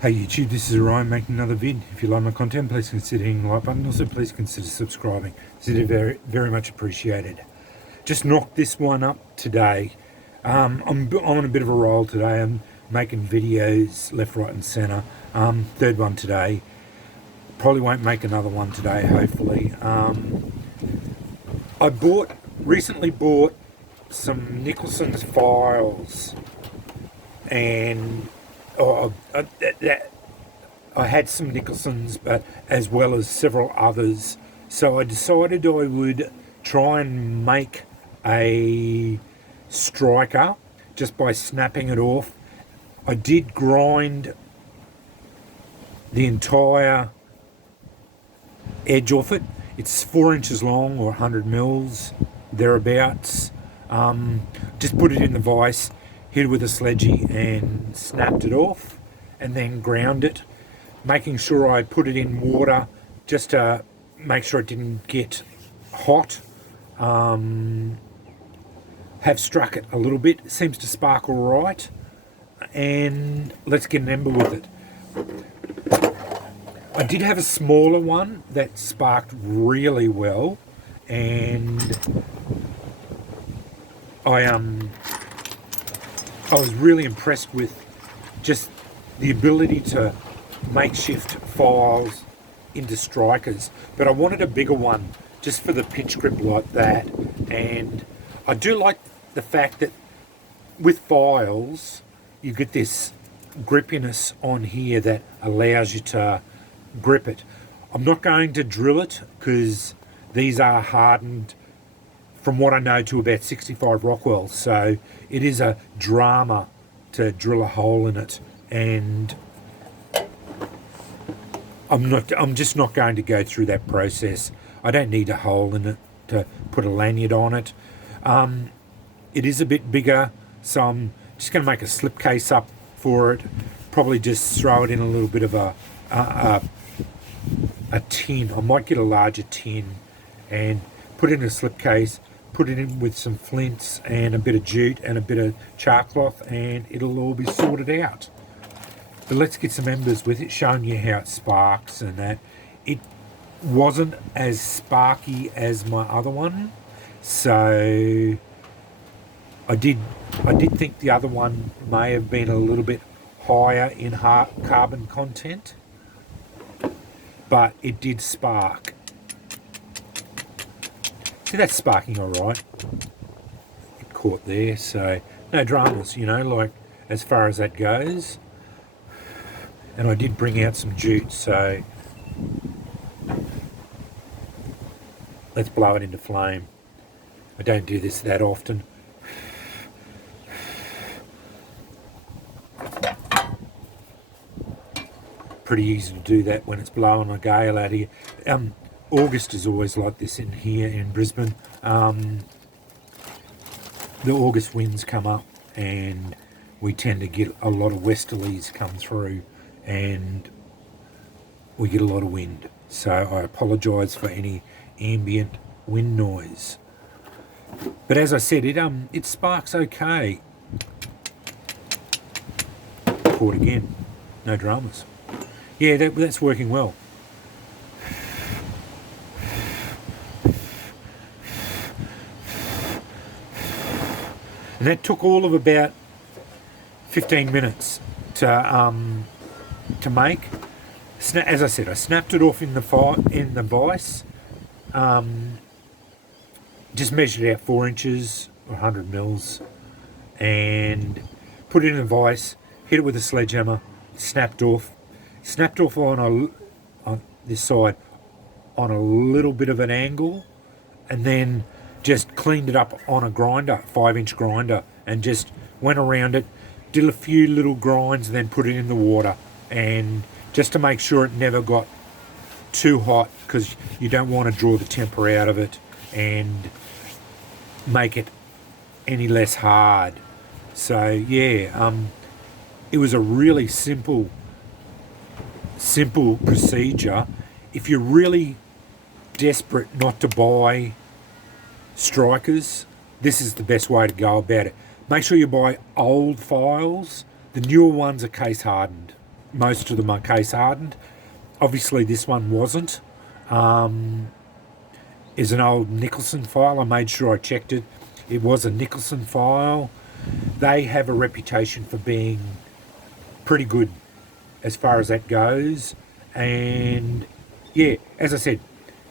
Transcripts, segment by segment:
Hey YouTube, this is Ryan making another vid. If you like my content, please consider hitting the like button. Also, please consider subscribing. This is very, very much appreciated. Just knocked this one up today. I'm on a bit of a roll today. I'm making videos left, right and centre. Third one today. Probably won't make another one today, hopefully. I recently bought some Nicholson's files, and I had some Nicholsons, but as well as several others. So I decided I would try and make a striker just by snapping it off. I did grind the entire edge off it. It's 4 inches long, or 100 mils, thereabouts. Just put it in the vise, hit it with a sledgie and snapped it off, and then ground it, making sure I put it in water just to make sure it didn't get hot. Have struck it a little bit. It seems to spark all right, and let's get an ember with it. I did have a smaller one that sparked really well, and I was really impressed with just the ability to makeshift files into strikers. But I wanted a bigger one just for the pitch grip like that. And I do like the fact that with files you get this grippiness on here that allows you to grip it. I'm not going to drill it because these are hardened, from what I know, to about 65 Rockwell, so it is a drama to drill a hole in it, and I'm just not going to go through that process. I don't need a hole in it to put a lanyard on it. It is a bit bigger, so I'm just going to make a slipcase up for it. Probably just throw it in a little bit of a tin. I might get a larger tin and put it in a slipcase, put it in with some flints and a bit of jute and a bit of char cloth, and it'll all be sorted out. But let's get some embers with it, showing you how it sparks and that. It wasn't as sparky as my other one, so I did think the other one may have been a little bit higher in carbon content, but it did spark. See, that's sparking all right. It caught there, so no dramas, like as far as that goes. And I did bring out some jute, so let's blow it into flame. I don't do this that often. Pretty easy to do that when it's blowing a gale out here. August is always like this in here in Brisbane. The August winds come up and we tend to get a lot of westerlies come through, and we get a lot of wind. So I apologise for any ambient wind noise. But as I said, it sparks okay. Caught again. No dramas. Yeah, that's working well. And that took all of about 15 minutes to make. As I said, I snapped it off in the vise. Just measured out 4 inches or 100 mils, and put it in the vise. Hit it with a sledgehammer. Snapped off on this side on a little bit of an angle, and then just cleaned it up on a grinder, 5-inch grinder, and just went around it, did a few little grinds, and then put it in the water, and just to make sure it never got too hot, because you don't want to draw the temper out of it and make it any less hard. So yeah, it was a really simple procedure. If you're really desperate not to buy strikers, this is the best way to go about it. Make sure you buy old files. The newer ones are case hardened. most of them are case hardened. Obviously, this one wasn't. Is an old Nicholson file. I made sure I checked it. It was a Nicholson file. They have a reputation for being pretty good as far as that goes. And yeah, as I said,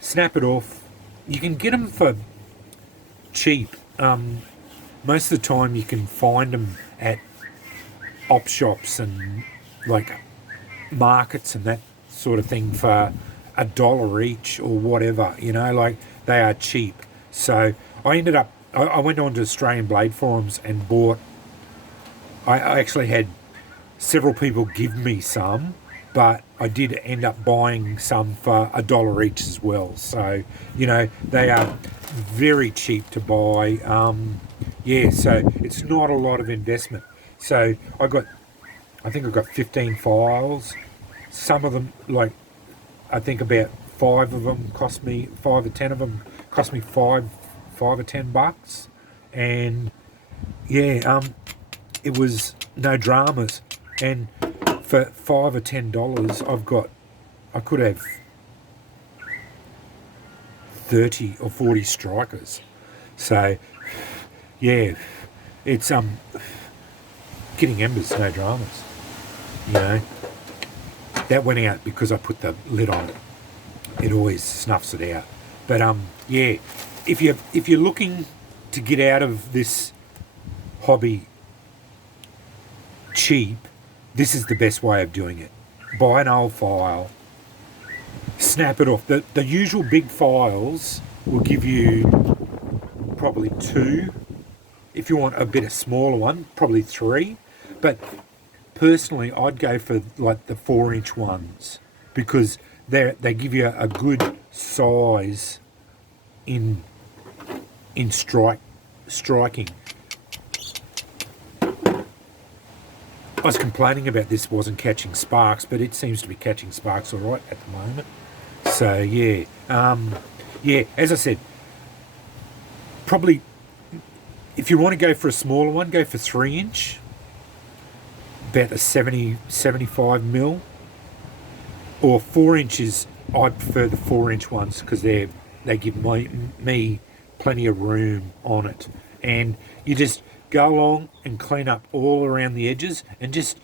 snap it off. You can get them for cheap. Most of the time you can find them at op shops and like markets and that sort of thing for $1 each or whatever, like they are cheap. So I went on to Australian Blade Forums and bought, I actually had several people give me some, but I did end up buying some for $1 each as well. So, they are very cheap to buy. So it's not a lot of investment. So I think I've got 15 files. Some of them, like, I think about 5 of them cost me, 5 or 10 of them cost me $5 or $10. And yeah, it was no dramas. And for $5 or $10, I could have 30 or 40 strikers. So yeah, it's getting embers, no dramas. That went out because I put the lid on it. It always snuffs it out. But yeah, if you're looking to get out of this hobby cheap, this is the best way of doing it. Buy an old file, snap it off. The usual big files will give you probably 2. If you want a bit of smaller one, probably 3. But personally, I'd go for like the 4-inch ones because they give you a good size in striking. I was complaining about this wasn't catching sparks, but it seems to be catching sparks all right at the moment. So yeah, as I said, probably if you want to go for a smaller one, go for 3-inch, about the 75 mil, or 4 inches. I prefer the 4-inch ones because they give me plenty of room on it, and you just go along and clean up all around the edges and just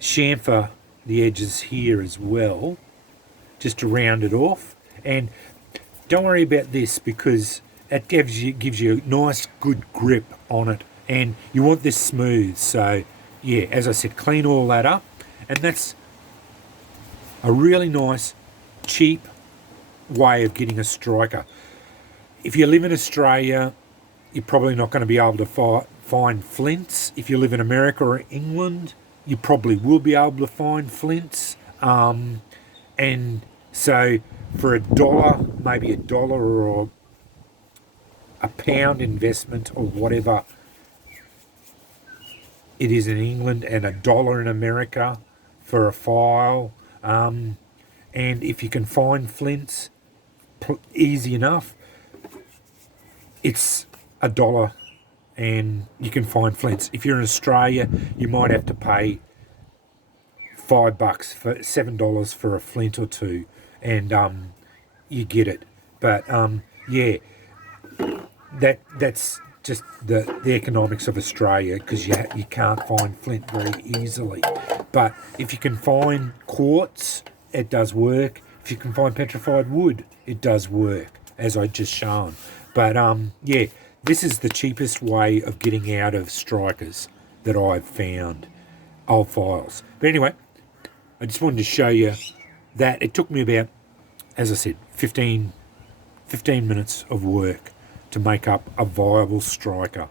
chamfer the edges here as well, just to round it off. And don't worry about this because it gives you a nice good grip on it, and you want this smooth. So yeah, as I said, clean all that up, and that's a really nice cheap way of getting a striker. If you live in Australia, you're probably not going to be able to find flints. If you live in America or England, you probably will be able to find flints. And so for $1, maybe $1 or a pound investment or whatever it is in England, and $1 in America for a file. And if you can find flints easy enough, it's $1 and you can find flints. If you're in Australia, you might have to pay $5 for $7 for a flint or 2, and you get it. But yeah, that's just the economics of Australia, because you can't find flint very easily. But if you can find quartz, it does work. If you can find petrified wood, it does work, as I just shown. But yeah, this is the cheapest way of getting out of strikers that I've found, old files. But anyway, I just wanted to show you that it took me about, as I said, 15 minutes of work to make up a viable striker.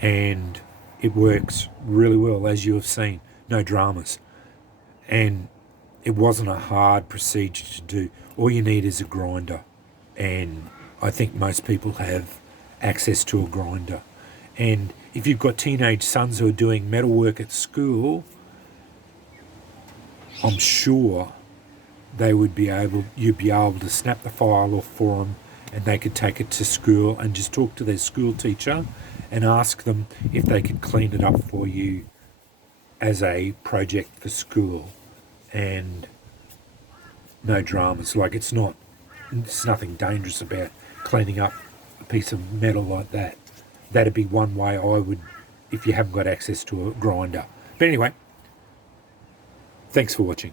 And it works really well, as you have seen. No dramas. And it wasn't a hard procedure to do. All you need is a grinder. And I think most people have access to a grinder. And if you've got teenage sons who are doing metalwork at school, I'm sure you'd be able to snap the file off for them, and they could take it to school and just talk to their school teacher and ask them if they could clean it up for you as a project for school, and no dramas. Like, it's nothing dangerous about cleaning up a piece of metal like that. That'd be one way I would, if you haven't got access to a grinder. But anyway, thanks for watching.